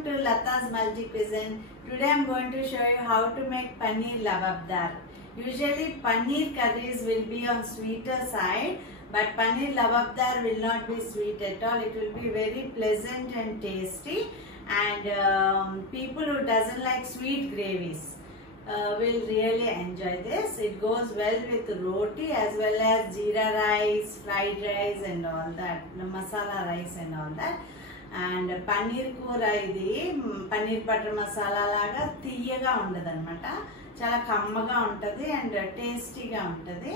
Welcome to Lata's Multi Cuisine. Today I am going to show you how to make paneer lavabdar. Usually paneer curries will be on sweeter side, but paneer lavabdar will not be sweet at all. It will be very pleasant and tasty, and people who doesn't like sweet gravies will really enjoy this. It goes well with roti as well as jeera rice, fried rice and all that, masala rice and all that. And paneer కూర ఇది పన్నీర్ బటర్ మసాలా లాగా తీయగా ఉండదన్నమాట. చాలా కమ్మగా ఉంటుంది అండ్ టేస్టీగా ఉంటుంది.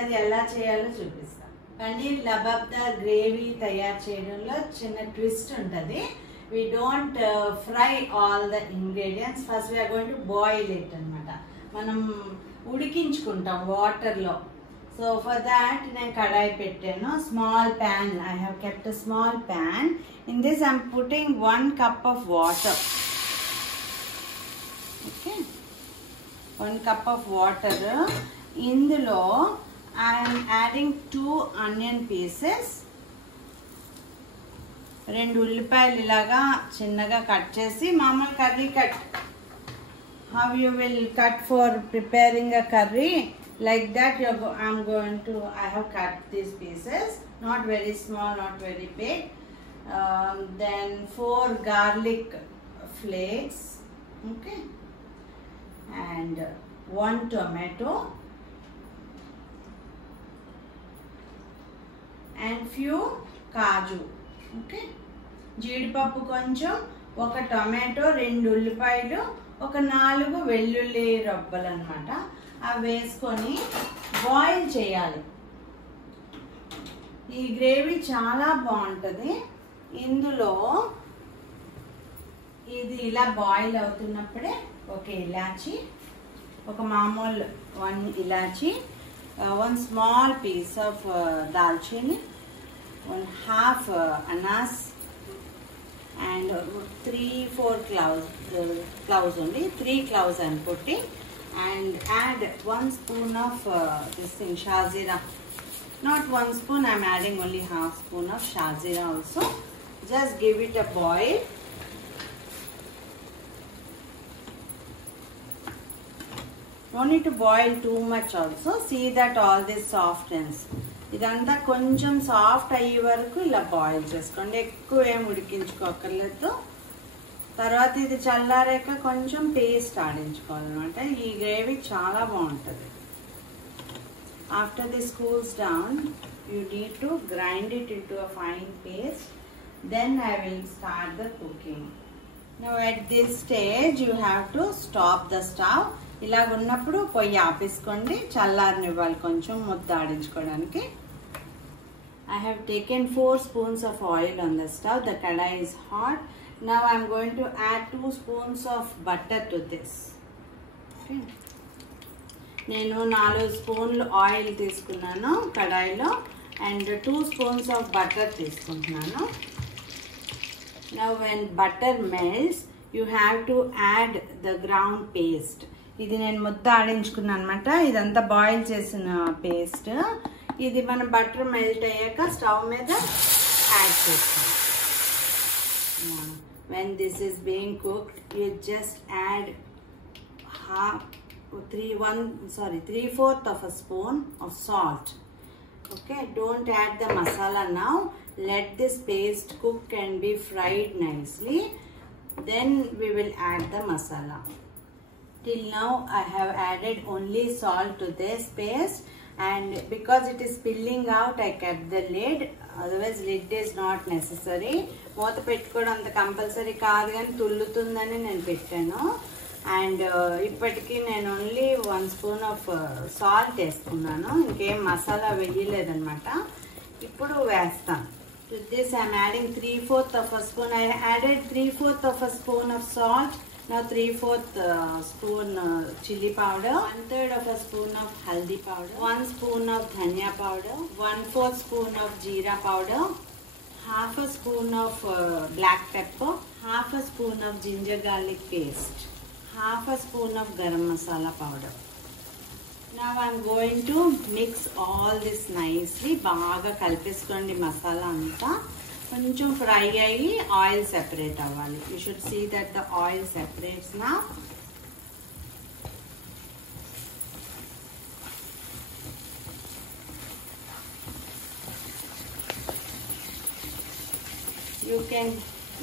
అది ఎలా చేయాలో చూపిస్తాను. పన్నీర్ లబాబ్దార్ గ్రేవీ తయారు చేయడంలో చిన్న ట్విస్ట్ ఉంటుంది. We don't fry all the ingredients. First we are going to boil it అన్నమాట. మనం ఉడికించుకుంటాం వాటర్లో. So for that నేను కడాయి పెట్టాను. Small pan. I have kept a small pan. In this I am putting 1 cup of water. Okay. 1 cup of water. ఇందులో I am adding 2 onion pieces. 2 ఉల్లిపాయలు ఇలాగా చిన్నగా కట్ చేసి మామూలు curry cut. How you will cut for preparing a curry? Like that I have cut these pieces, not very small, not very big. Then 4 garlic flakes, okay, and 1 tomato and few kaju, okay. జీడిపప్పు కొంచెం, 1 టొమాటో, 2 ఉల్లిపాయలు, 4 వెల్లుల్లి రబ్బలు అన్నమాట. అవి వేసుకొని బాయిల్ చేయాలి. ఈ గ్రేవీ చాలా బాగుంటుంది. ఇందులో ఇది ఇలా బాయిల్ అవుతున్నప్పుడే ఒక ఇలాచి, ఒక మామూలు 1 elaichi, 1 small piece of dalchini, 1/2 అనాస్ and 3-4 cloves only. 3 cloves I am putting, and add 1 spoon of this thing, shazira. Not 1 spoon, I am adding only 1/2 spoon of shazira also. Just give it a boil. Don't need to boil too much also. See that all this softens. ఇదంతా కొంచెం సాఫ్ట్ అయ్యే వరకు ఇలా బాయిల్ చేసుకోండి. ఎక్కువ ఏం ఉడికించుకోకర్లేదు. తర్వాత ఇది చల్లారాక కొంచెం పేస్ట్ ఆడించుకోవాలన్నమాట. ఈ గ్రేవీ చాలా బాగుంటుంది. After this cools down you need to grind it into a fine paste. Then I will start the cooking. Now at this stage you have to stop the stove. ఇలా ఉన్నప్పుడు పొయ్యి ఆపేసుకోండి. చల్లారనివ్వాలి కొంచెం ముద్ద ఆడించుకోవడానికి. I have taken 4 spoons of oil on the stove. The kadai is hot. Now I am going to add 2 spoons of butter to this. Okay. నేను 4 స్పూన్లు ఆయిల్ తీసుకున్నాను కడాయిలో, అండ్ 2 spoons of butter తీసుకుంటున్నాను. Now when butter melts, you have to add the ground paste. ఇది నేను ముద్ద ఆడించుకున్నాను అనమాట. ఇదంతా బాయిల్ చేసిన పేస్ట్. ఇది మనం బటర్ మెల్ట్ అయ్యాక స్టవ్ మీద యాడ్ చేస్తాం. When this is being cooked, you just add 3/4 of a spoon of salt. Okay, don't add the masala now. Let this paste cook and be fried nicely. Then we will add the masala. Till now I have added only salt to this paste, and because it is spilling out I kept the lid. Otherwise lid is not necessary. మూత పెట్టుకోవడం అంత కంపల్సరీ కాదు, కానీ తుల్లుతుందని నేను పెట్టాను. అండ్ ఇప్పటికీ నేను ఓన్లీ 1 స్పూన్ ఆఫ్ సాల్ట్ వేసుకున్నాను. ఇంకేం మసాలా వేయలేదన్నమాట. ఇప్పుడు వేస్తాను. To this I am adding 3/4 of a spoon. I added 3/4 of a spoon of salt. Now 3/4 spoon chili powder, 1/3 of a spoon of haldi powder, 1 spoon of dhania powder, 1/4 spoon of jeera powder, 1/2 spoon of black pepper, 1/2 spoon of ginger garlic paste, 1/2 spoon of garam masala powder. Now I am going to mix all this nicely. బాగా కలిపేసుకోండి మసాలా అంతా. కొంచెం fry అయ్యి oil separate అవ్వాలి. You should see that the oil separates now. You can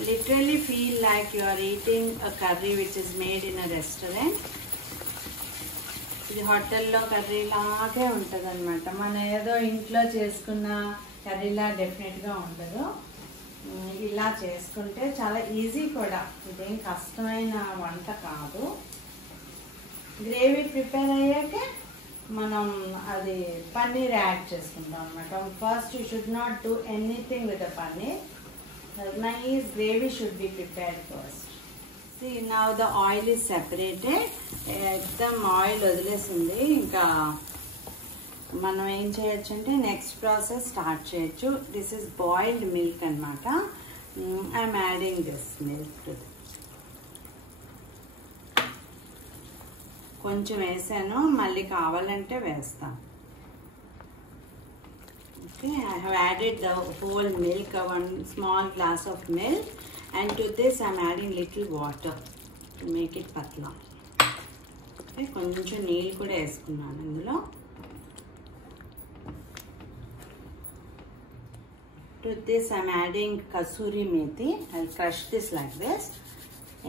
literally feel like you are eating a curry which is made in a restaurant. ఇది హోటల్లో కర్రీ లాగే ఉంటుంది అనమాట. మనం ఏదో ఇంట్లో చేసుకున్న కర్రీలా డెఫినెట్గా ఉండదు. ఇలా చేసుకుంటే చాలా ఈజీ కూడా, ఇదేం కష్టమైన వంట కాదు. గ్రేవీ ప్రిపేర్ అయ్యాక మనం అది పన్నీర్ యాడ్ చేసుకుంటాం అనమాట. First you should not do anything with the paneer. Nice gravy should be prepared first. See, now the oil is separated. Ekdam oil వదిలేసింది. ఇంకా మనం ఏం చేయొచ్చు అంటే నెక్స్ట్ ప్రాసెస్ స్టార్ట్ చేయొచ్చు. దిస్ ఇస్ బాయిల్డ్ మిల్క్ అనమాట. I'm adding this milk to కొంచెం వేసాను, మళ్ళీ కావాలంటే వేస్తాను. Okay, I have added the whole milk, one small glass of milk, and to this I am adding little water to make it patla. Okay, కొంచెం నీళ్ళు కూడా వేసుకున్నాను ఇందులో. To this I am adding kasuri methi. I will crush this like this.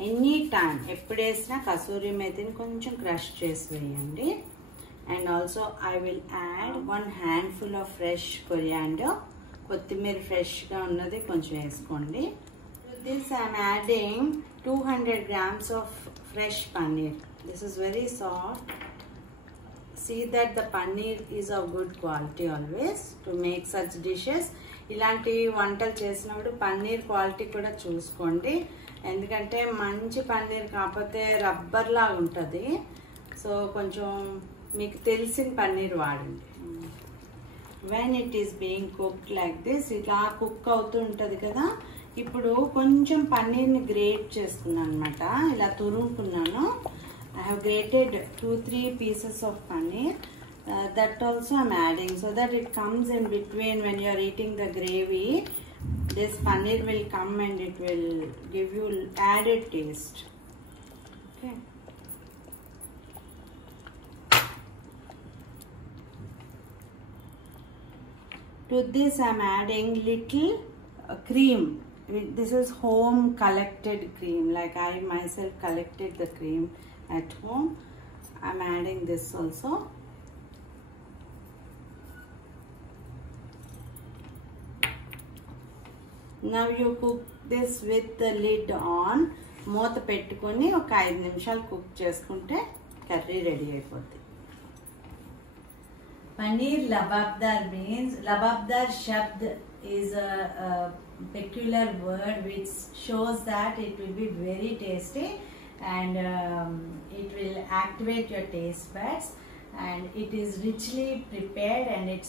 Any time ఎప్పుడు వేసినా కసూరి మేతిని కొంచెం క్రష్ చేసి వేయండి. And also I will add 1 handful of fresh coriander. కొత్తిమీర ఫ్రెష్గా ఉన్నది కొంచెం వేసుకోండి. To this I am adding 200 grams of fresh paneer. This is very soft. See that the paneer is of good quality always to make such dishes. ఇలాంటి వంటలు చేసినప్పుడు పన్నీర్ క్వాలిటీ కూడా చూసుకోండి. ఎందుకంటే మంచి పన్నీర్ కాకపోతే రబ్బర్ లాగా ఉంటుంది. సో కొంచెం మీకు తెలిసిన పన్నీర్ వాడండి. When it is being cooked like this, ఇలా కుక్ అవుతూ ఉంటుంది కదా. ఇప్పుడు కొంచెం పన్నీర్ని గ్రేట్ చేసుకున్నాను అనమాట. ఇలా తురుముకున్నాను. I have grated 2-3 pieces of paneer. That also I am adding so that it comes in between when you are eating the gravy. This paneer will come and it will give you added taste. Okay. To this I am adding little cream. This is home collected cream, like I myself collected the cream at home. I am adding this also. Now you cook this with the lid on. మూత పెట్టుకొని ఒక 5 నిమిషాలు కుక్ చేసుకుంటే curry ready అయిపోద్ది. Paneer lababdar means, lababdar shabd is a peculiar word which shows that it will be very tasty and it will activate your taste buds, and it is richly prepared and it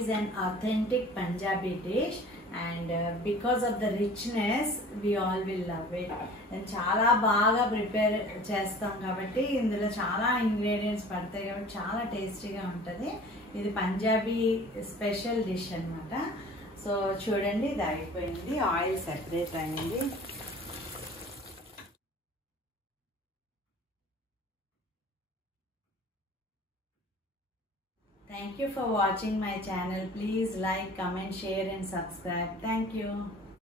is an authentic Punjabi dish, and because of the richness we all will love it. And చాలా బాగా ప్రిపేర్ చేస్తాం కాబట్టి ఇందులో చాలా ఇంగ్రీడియంట్స్ పడతాయి కాబట్టి చాలా టేస్టీగా ఉంటుంది. ఇది పంజాబీ స్పెషల్ డిష్ అన్నమాట. సో చూడండి, ఇది అయిపోయింది, ఆయిల్ సెపరేట్ అయింది. Thank you for watching my channel. Please like, comment, share and subscribe. Thank you.